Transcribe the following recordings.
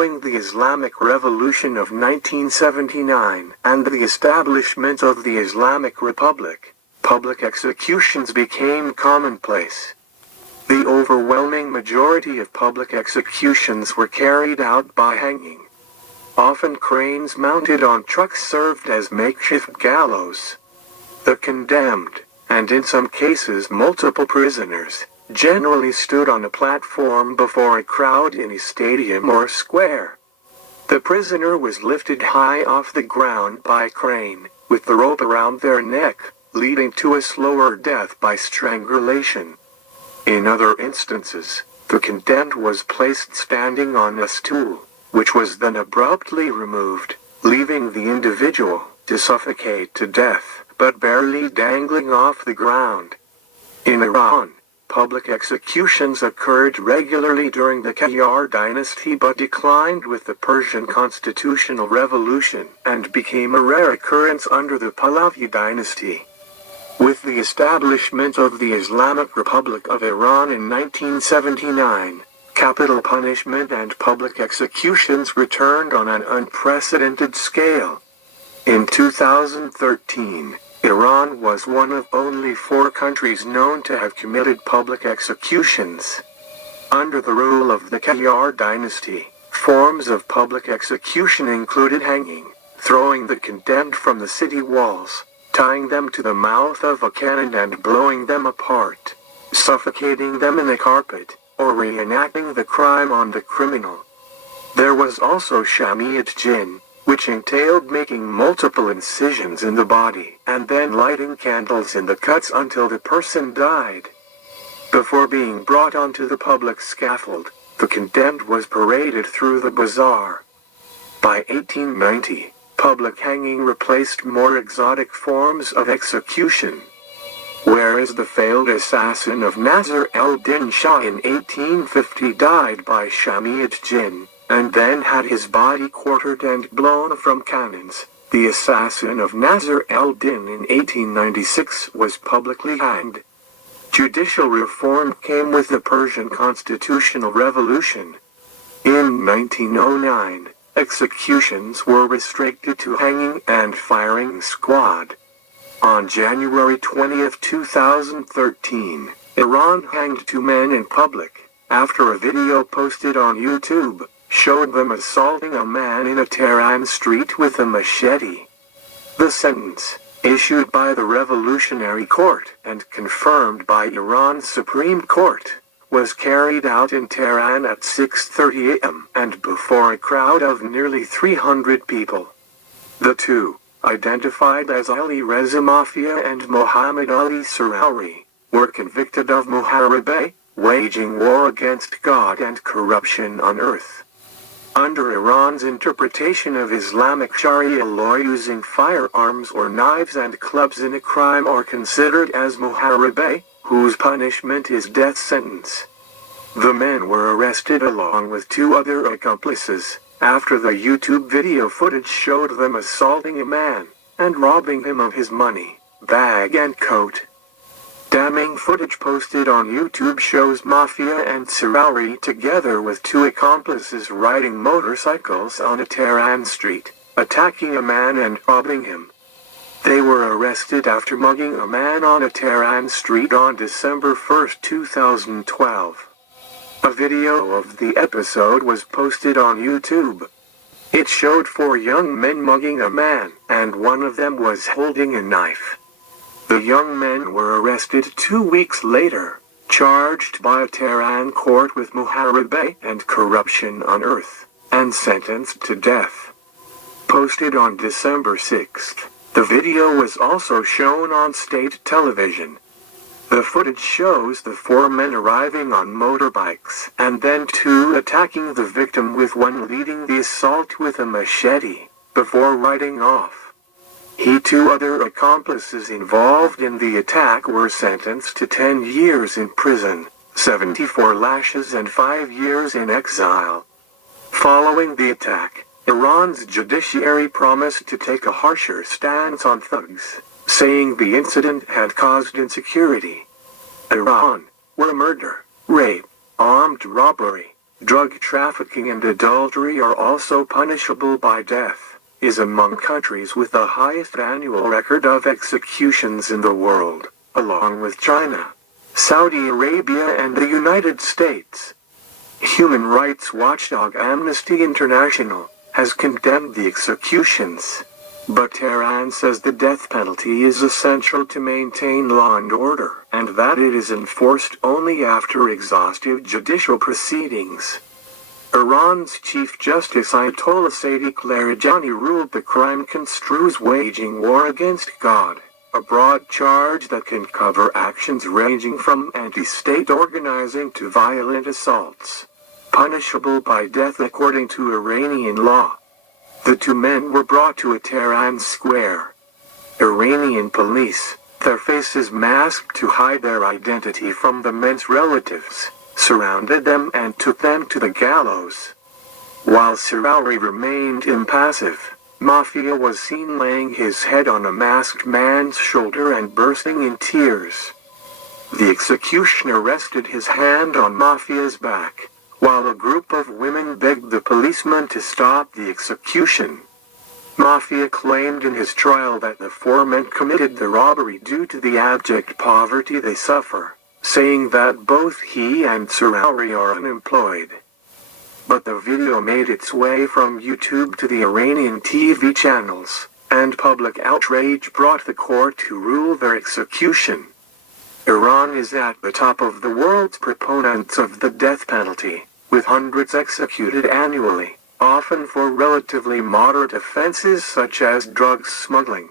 Following the Islamic Revolution of 1979 and the establishment of the Islamic Republic, public executions became commonplace. The overwhelming majority of public executions were carried out by hanging. Often cranes mounted on trucks served as makeshift gallows. The condemned, and in some cases multiple prisoners, generally stood on a platform before a crowd in a stadium or square. The prisoner was lifted high off the ground by a crane, with the rope around their neck, leading to a slower death by strangulation. In other instances, the condemned was placed standing on a stool, which was then abruptly removed, leaving the individual to suffocate to death, but barely dangling off the ground. In Iran, public executions occurred regularly during the Qajar dynasty but declined with the Persian constitutional revolution and became a rare occurrence under the Pahlavi dynasty. With the establishment of the Islamic Republic of Iran in 1979, capital punishment and public executions returned on an unprecedented scale. In 2013, Iran was one of only 4 countries known to have committed public executions. Under the rule of the Qajar dynasty, forms of public execution included hanging, throwing the condemned from the city walls, tying them to the mouth of a cannon and blowing them apart, suffocating them in a carpet, or reenacting the crime on the criminal. There was also Shamiyat Jinn, which entailed making multiple incisions in the body and then lighting candles in the cuts until the person died. Before being brought onto the public scaffold, the condemned was paraded through the bazaar. By 1890, public hanging replaced more exotic forms of execution. Whereas the failed assassin of Nasr al-Din Shah in 1850 died by Shamiyat Jinn, and then had his body quartered and blown from cannons, the assassin of Nasr al-Din in 1896 was publicly hanged. Judicial reform came with the Persian constitutional revolution. In 1909, executions were restricted to hanging and firing squad. On January 20, 2013, Iran hanged 2 men in public, after a video posted on YouTube showed them assaulting a man in a Tehran street with a machete. The sentence, issued by the Revolutionary Court and confirmed by Iran's Supreme Court, was carried out in Tehran at 6:30 a.m. and before a crowd of nearly 300 people. The 2, identified as Ali Reza Mafia and Mohammad Ali Sarawi, were convicted of muharabah, waging war against God and corruption on earth. Under Iran's interpretation of Islamic Sharia law, using firearms or knives and clubs in a crime are considered as muharabah, whose punishment is death sentence. The men were arrested along with 2 other accomplices, after the YouTube video footage showed them assaulting a man, and robbing him of his money, bag and coat. Damning footage posted on YouTube shows Mafia and Sarawi together with 2 accomplices riding motorcycles on a Tehran street, attacking a man and robbing him. They were arrested after mugging a man on a Tehran street on December 1, 2012. A video of the episode was posted on YouTube. It showed 4 young men mugging a man, and one of them was holding a knife. The young men were arrested 2 weeks later, charged by a Tehran court with muharabah and corruption on earth, and sentenced to death. Posted on December 6, the video was also shown on state television. The footage shows the 4 men arriving on motorbikes and then 2 attacking the victim, with one leading the assault with a machete, before riding off. 2 other accomplices involved in the attack were sentenced to 10 years in prison, 74 lashes and 5 years in exile. Following the attack, Iran's judiciary promised to take a harsher stance on thugs, saying the incident had caused insecurity. Iran, where murder, rape, armed robbery, Drug trafficking and adultery are also punishable by death, is among countries with the highest annual record of executions in the world, along with China, Saudi Arabia and the United States. Human rights watchdog Amnesty International has condemned the executions, but Tehran says the death penalty is essential to maintain law and order, and that it is enforced only after exhaustive judicial proceedings. Iran's Chief Justice Ayatollah Sadiq Larijani ruled the crime construes waging war against God, a broad charge that can cover actions ranging from anti-state organizing to violent assaults, punishable by death according to Iranian law. The two men were brought to a Tehran square. Iranian police, their faces masked to hide their identity from the men's relatives, surrounded them and took them to the gallows. While Sirauri remained impassive, Mafia was seen laying his head on a masked man's shoulder and bursting in tears. The executioner rested his hand on Mafia's back, while a group of women begged the policeman to stop the execution. Mafia claimed in his trial that the four men committed the robbery due to the abject poverty they suffer, saying that both he and Sirauri are unemployed. But the video made its way from YouTube to the Iranian TV channels, and public outrage brought the court to rule their execution. Iran is at the top of the world's proponents of the death penalty, with hundreds executed annually, often for relatively moderate offenses such as drug smuggling.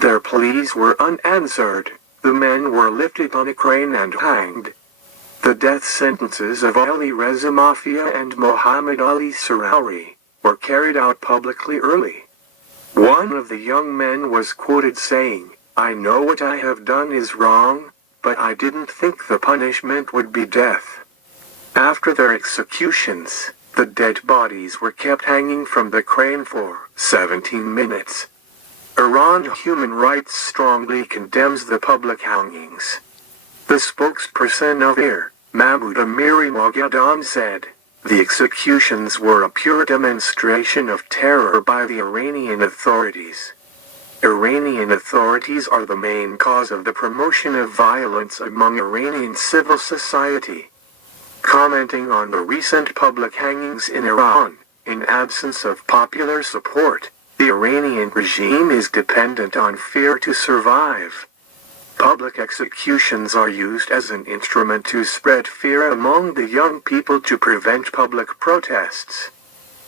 Their pleas were unanswered. The men were lifted on a crane and hanged. The death sentences of Ali Reza Mafia and Mohammad Ali Sirauri were carried out publicly early. One of the young men was quoted saying, "I know what I have done is wrong, but I didn't think the punishment would be death." After their executions, the dead bodies were kept hanging from the crane for 17 minutes. Iran Human Rights strongly condemns the public hangings. The spokesperson of IR, Mahmoud Amiri Moghadam said, "The executions were a pure demonstration of terror by the Iranian authorities. Iranian authorities are the main cause of the promotion of violence among Iranian civil society." Commenting on the recent public hangings in Iran, in absence of popular support, the Iranian regime is dependent on fear to survive. Public executions are used as an instrument to spread fear among the young people to prevent public protests.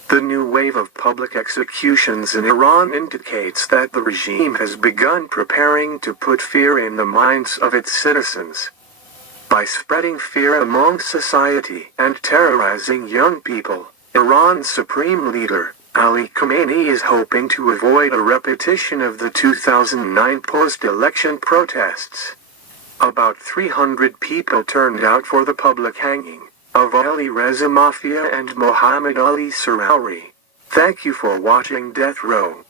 The new wave of public executions in Iran indicates that the regime has begun preparing to put fear in the minds of its citizens. By spreading fear among society and terrorizing young people, Iran's supreme leader, Ali Khamenei, is hoping to avoid a repetition of the 2009 post-election protests. About 300 people turned out for the public hanging of Ali Reza Mafia and Mohammad Ali Sirauri. Thank you for watching Death Row.